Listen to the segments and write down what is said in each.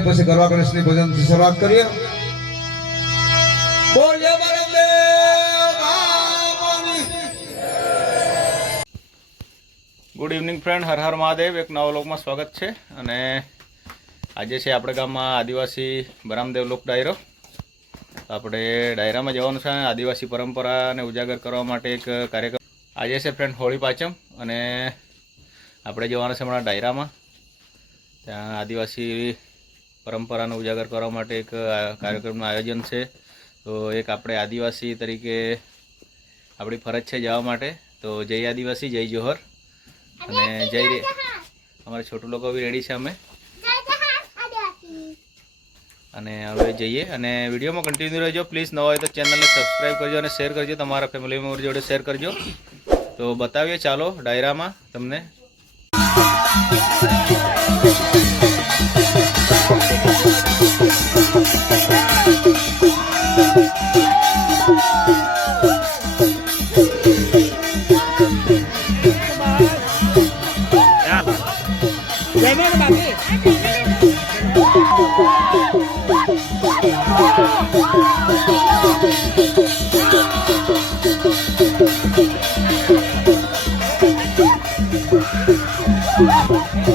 પછી ગરવા ગણેશની ભજનથી શરૂઆત કરીએ. Good evening friend Har Har Mahadev. એક નવા લોકમાં સ્વાગત છે. અને આજે છે આપણે ગામમાં આદિવાસી બરામદેવ લોક ડાયરો. આપણે ડાયરામાં જવાનું છે. આદિવાસી પરંપરાને ઉજાગર કરવા માટે એક કાર્યક્રમ. આજે છે ફ્રેન્ડ હોળી પાચમ. અને આપણે જવાનું છે હમણાં ડાયરામાં. ત્યાં આદિવાસી પરંપરાને ઉજાગર કરવા માટે એક કાર્યક્રમનું આયોજન છે. તો એક આપણે આદિવાસી તરીકે આપણી ફરજ છે જવા માટે. તો જય આદિવાસી જય જોહર. અને જય રે અમારે છોટું લોકો બી રેડી છે અમે. અને હવે જઈએ. અને વિડીયોમાં કન્ટિન્યુ રહેજો. પ્લીઝ ન હોય તો ચેનલને સબસ્ક્રાઈબ કરજો અને શેર કરજો. તમારા ફેમિલી મેમ્બર જોડે શેર કરજો. તો બતાવીએ ચાલો ડાયરામાં તમને. સાથે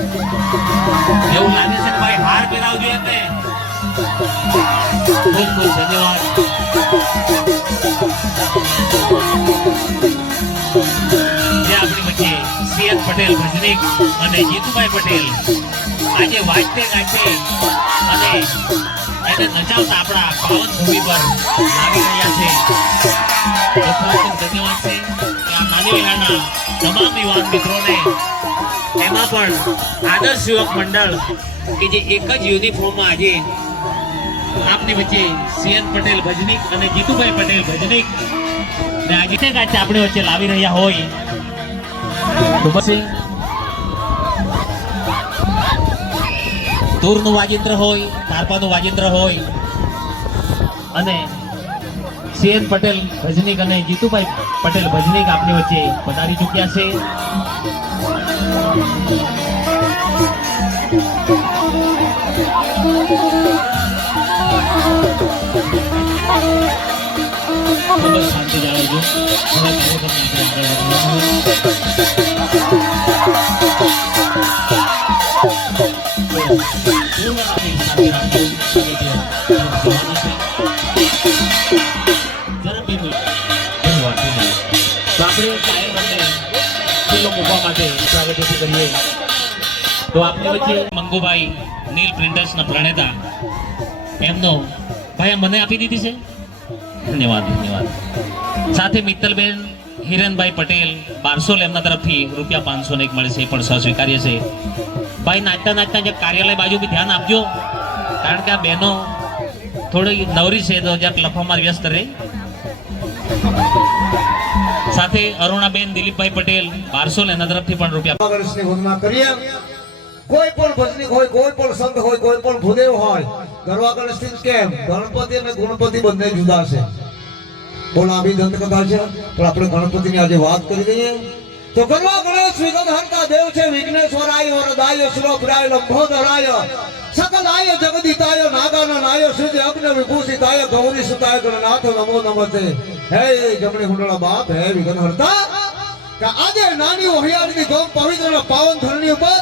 એવું લાગે છે ભાઈ હાર પહેરાવજો એમને. ખૂબ ખૂબ ધન્યવાદ પટેલ ભજનિક અને જીતુભાઈ પટેલ આજે વાજતે ગાજતે અને એને નચાવતા આપણા પાવન ભૂમિ પર લાવી રહ્યા છે. ખૂબ ખૂબ ધન્યવાદ છે. આ નાની તમામ યુવાન મિત્રોને એમાં પણ આદર્શ યુવક મંડળ, કે જે એક જ યુનિફોર્મમાં આજે આપની વચ્ચે સીએન પટેલ ભજનીક અને જીતુભાઈ પટેલ ભજનિક ને આજે તે આપણે વચ્ચે લાવી રહ્યા હોય? તો તૂરનું વાજિંત્ર હોય, તારપાનું વાજિંત્ર હોય, અને સીએન પટેલ ભજનીક અને જીતુભાઈ પટેલ ભજનીક આપની વચ્ચે પધારી ચૂક્યા છે. ખૂબ જ શાંતિ જાળવજો હવે કાર્યક્રમને આપણે આગળ ખુલ્લો સ્વાગત કરીએ. તો આપણી વચ્ચે મંગુભાઈ, નીલ પ્રિન્ટર્સના પ્રણેતા. એમનો ભાઈ મને આપી દીધી છે? ધન્યવાદ ધન્યવાદ. સાથે મિત્તલબેન, હિરણભાઈ પટેલ, બારસોલ એમના તરફથી રૂપિયા પાંચસો ને એક મળે છે, એ પણ સ્વીકાર્ય છે. ભાઈ, નાચતા નાચતા જે કાર્યાલય બાજુ બી ધ્યાન આપજો. કારણ કે આ બહેનો થોડી નવરી છે, તો જ્યાં લખવામાં વ્યસ્ત રહે. સાથે અરુણાબેન દિલીપભાઈ પટેલ બારસો એના તરફથી પણ રૂપિયા ગણેશની કરીએ. કોઈ પણ ભજનિક હોય, કોઈ પણ સંત હોય, કોઈ પણ ભૂદેવ હોય ગરવા ગણેશથી કેમ? ગણપતિ અને ગુણપતિ બંને જુદા છે. બોલો આવી દંત કથા છે, પણ આપણે ગણપતિની આજે વાત કરી દઈએ. તો ગરવા ગણેશ વિઘ્ન હરતા દેવ છે, વિઘ્નેશ્વરાય વરદાય સુરો પુરાય લંબોદરાય સકલ આય જગદીતાય નાગાન નાય સુજ અગ્ન વિભૂષિતાય ગૌરી સુતાય ગણનાથ નમો નમતે હે જમણી હુંડળા બાપ, હે કે આજે નાની હોહિયારની ગોમ પવિત્ર પાવન ધરણી ઉપર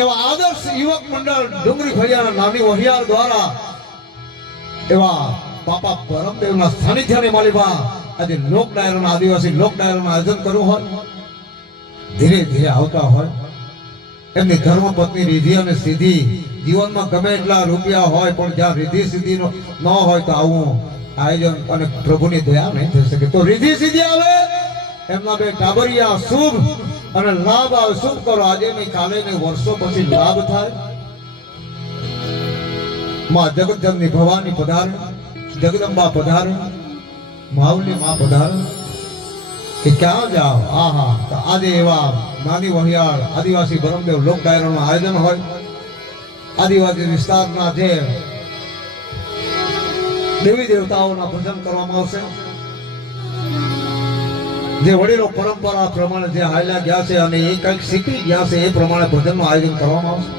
એવા આદર્શ યુવક મંડળ ડુંગરી ફળિયાના નાની વહિયાર દ્વારા એવા બાપા પરમદેવના સાનિધ્યને માલિબા આજે લોક ડાયરાના આદિવાસી લોક ડાયરાનું આયોજન કર્યું હોય, ધીરે ધીરે આવતા હોય. એમની ધર્મ પત્ની રીધિ અને સીધી જીવનમાં ગમે એટલા રૂપિયા હોય, પણ જ્યાં રીધિ સીધી ન હોય તો આવું આયોજન અને પ્રભુની દયા નહીં થઈ શકે. તો રીધિ સીધી આવે, એમના બે ટાબરિયા શુભ અને લાભ આવે. શુભ કરો? આજે નહીં, કાલે નહીં, વર્ષો પછી લાભ થાય. માં જગતજનની ભવાની પધાર, જગદંબા પધાર માવલી માં પધાર. કે ક્યાં જાઓ? આહા, તો આજે એવા નાની વહિયાળ આદિવાસી બ્રહ્મદેવ લોક ડાયરાનું આયોજન હોય. આદિવાસી વિસ્તારના જે દેવી દેવતાઓના ભજન કરવામાં આવશે. જે વડીલો પરંપરા પ્રમાણે જે હાલ્યા ગયા છે અને એ કંઈક શીખી ગયા છે એ પ્રમાણે ભજનનું આયોજન કરવામાં આવશે.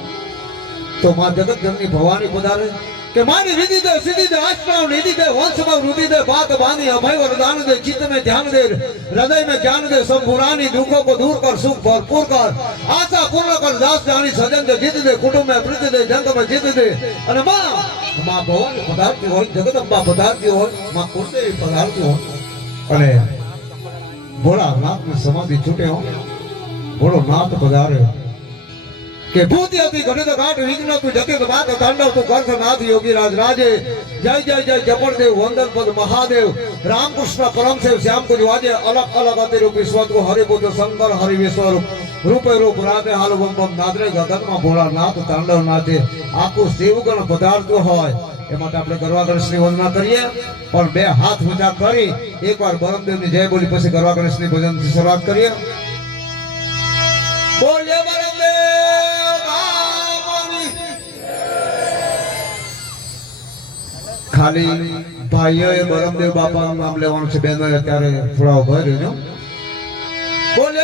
તો મા જગત જમની ભવાની પધારે. કે મારી વિધિ દે સિદ્ધિ દે આશ્રમ નિધિ દે વંશમાં વૃદ્ધિ દે બાત બાંધી અભય વરદાન દે चित्त में ध्यान दे हृदय में ज्ञान दे सब पुरानी दुखों को दूर कर सुख भरपूर कर आशा पूर्ण कर दास जानी सजन दे जीत दे कुटुंब में प्रीति दे जंग में जीत दे અને માં માં ભવાની પધારતી હોય જગદંબા પધારતી હોય માં કુળદેવી પધારતી હોય અને ભોળા નાથની સમાધિ છૂટે હો ભોળો નાથ પધારે કે ભૂતિ હતી ગણિત ગાંઠ વિઘ્ન તું જગત વાત તાંડવ તું કર્થ નાથ યોગી રાજ જય જય જય, જપણદેવ, વંદન પદ મહાદેવ. રામકૃષ્ણ પરમદેવ શ્યામ કુજ વાજે અલગ અલગ અતિ રૂપ વિશ્વતુ હરિપુત્ર શંકર હરિ વિશ્વરૂપ રૂપે રૂપ, રાતે હાલ બમ બમ નાદરે ગગનમાં ભોળાનાથ તાંડવ નાથે આખું શિવગણ પધારતું હોય. એ માટે આપણે ગરવા શ્રી વંદના કરીએ. પણ બે હાથ ઊંચા કરી, એકવાર બરમદેવની જય બોલી, પછી ગરવા શ્રી ભજનથી શરૂઆત કરીએ. બોલે ખાલી ભાઈઓએ બરમદેવ બાપાનું નામ લેવાનું છે બેનો અત્યારે થોડા ઊભા રહેજો બોલે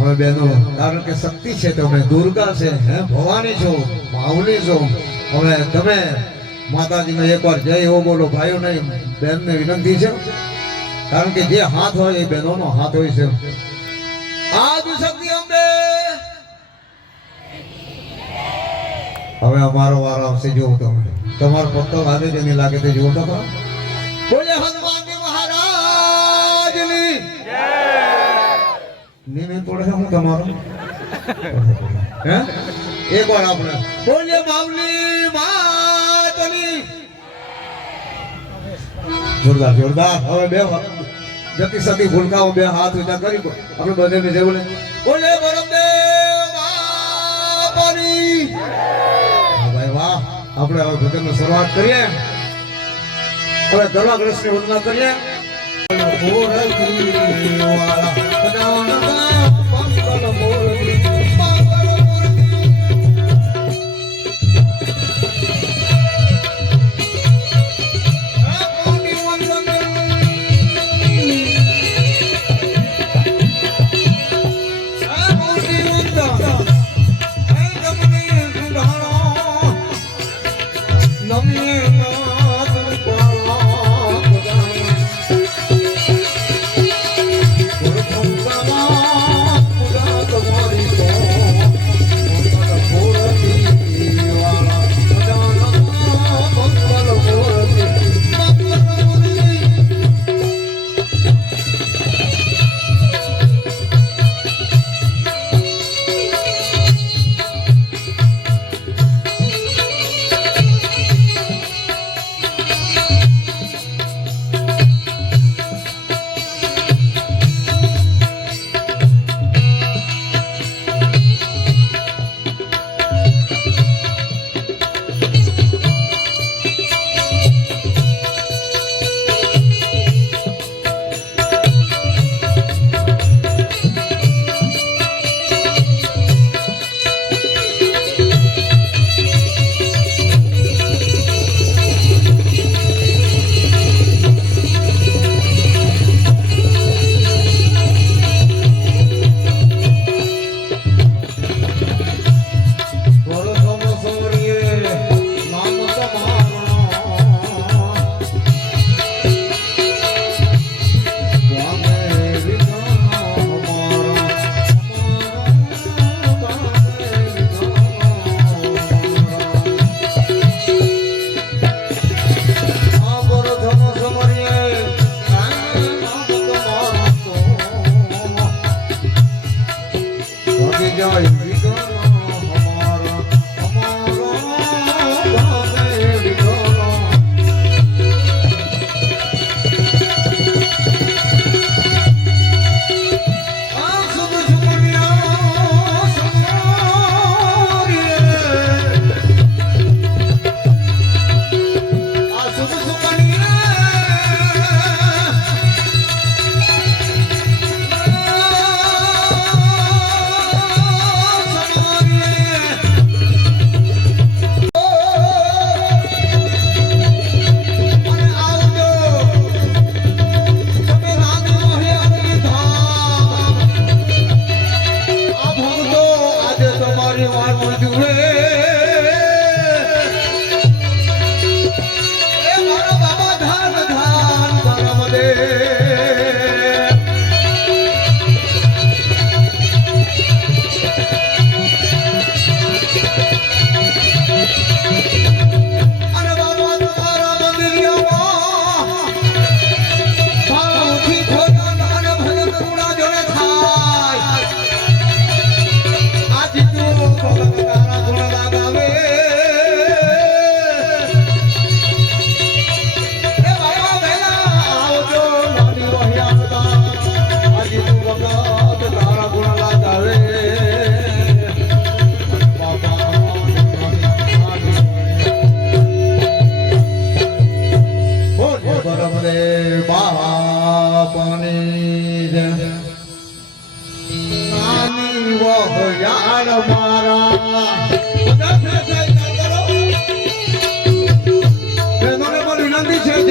હવે બેનો, કારણ કે શક્તિ છે તમે દુર્ગા છે, હે, ભવાની છો, માવલી છો. હવે તમે માતાજીને એકવાર જય એવો બોલો, ભાઈઓ નહીં બહેનને વિનંતી છે. કારણ કે જે હાથ હોય એ બહેનોનો હાથ હોય છે. આ શક્તિ હવે અમારો વારો આવશે, જોવું તમે. તમારો પત્તો જ નહીં લાગે તે જોવો તો. ખરો બોલે હનુમાનજી મહારાજની. નિમે પડે હું તમારો? હે? એક વાર આપણે. બોલે માવલી માતની. જોરદાર જોરદાર. હવે બે જતી સતી ભૂલકાઓ બે હાથ ઊંચા કરી આપણે બધાને જે બોલે બોલે બરમદેવ બાપાની. હા ભાઈ વાહ આપણે હવે ભજનની શરૂઆત કરીએ. હવે ગરવા ગણેશની વંદના કરીએ મોરતી વાળા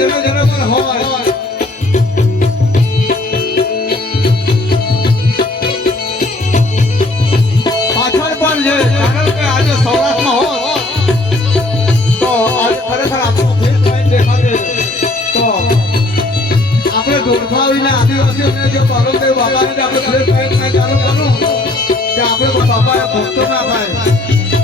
જેનો પણ છે. કે આજે સૌરાષ્ટ્રમાં હોત, તો આજે ખરેખર આપણો તો આપણે ગોઠવાવીને આદિવાસીઓને જે પાર્વતી બાબાને આપણે ફેર આપણે બાબાને ભક્તો ના થાય.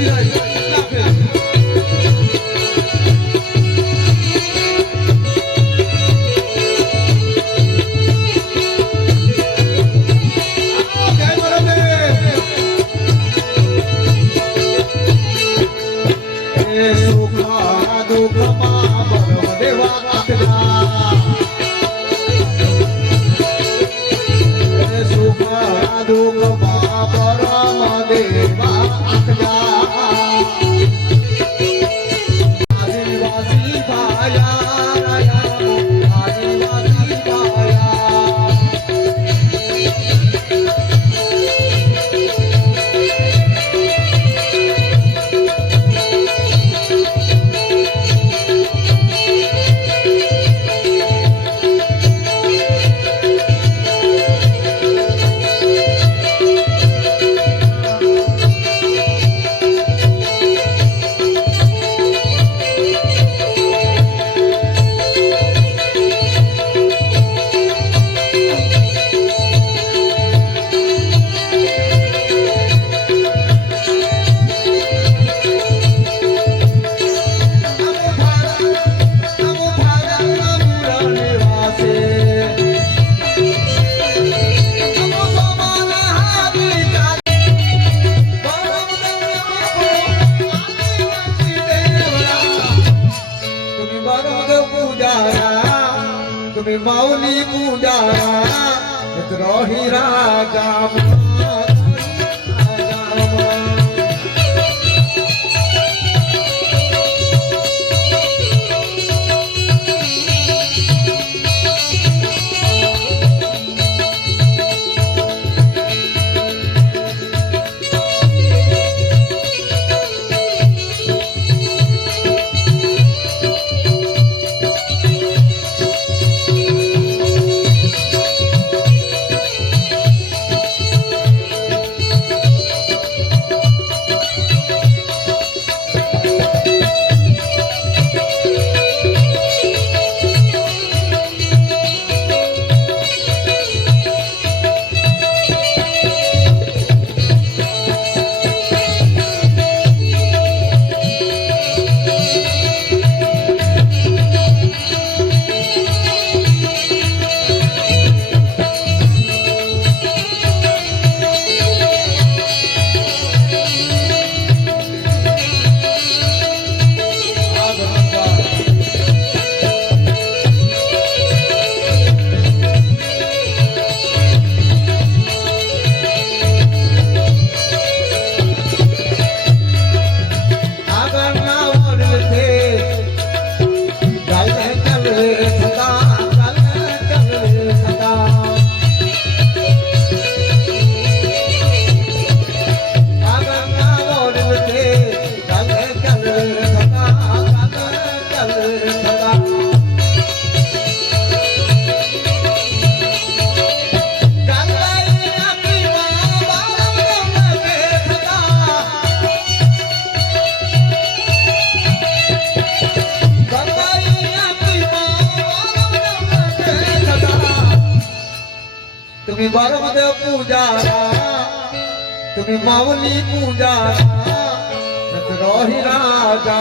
Hallelujah. तुम्ही बारमदेव पूजा तुम्ही माऊली पूजा रही राजा